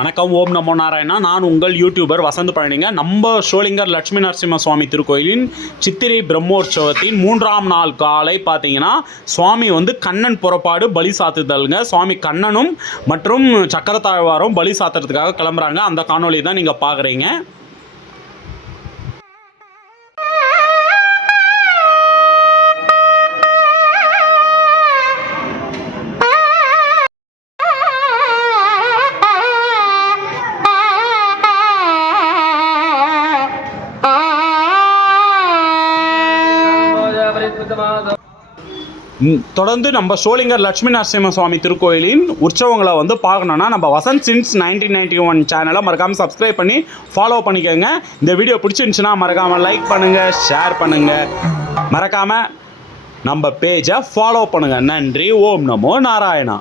வணக்கம். ஓம் நமோ நாராயணா. நான் உங்கள் யூடியூபர் வசந்த் பழனிங்க. நம்ம ஷோலிங்கர் லட்சுமி நரசிம்ம சுவாமி திருக்கோயிலின் சித்திரை பிரம்மோற்சவத்தின் 3ஆம் நாள் காலை பார்த்தீங்கன்னா சுவாமி கண்ணன் புறப்பாடு பலி சாத்துதல்ங்க. சுவாமி கண்ணனும் மற்றும் சக்கரத்தாழ்வாரும் பலி சாத்துறதுக்காக கிளம்புறாங்க. அந்த காணொலி தான் நீங்கள் பார்க்குறீங்க. தொடர்ந்து நம்ம ஷோலிங்கர் லட்சுமி நரசிம்ம சுவாமி திருக்கோயிலின் உற்சவங்களை பார்க்கணுன்னா நம்ம வசந்த் சின்ஸ் 1991 சேனலை மறக்காமல் சப்ஸ்கிரைப் பண்ணி ஃபாலோ பண்ணிக்கோங்க. இந்த வீடியோ பிடிச்சிருந்துச்சுன்னா மறக்காமல் லைக் பண்ணுங்கள், ஷேர் பண்ணுங்கள், மறக்காமல் நம்ம பேஜை ஃபாலோ பண்ணுங்கள். நன்றி. ஓம் நமோ நாராயணா.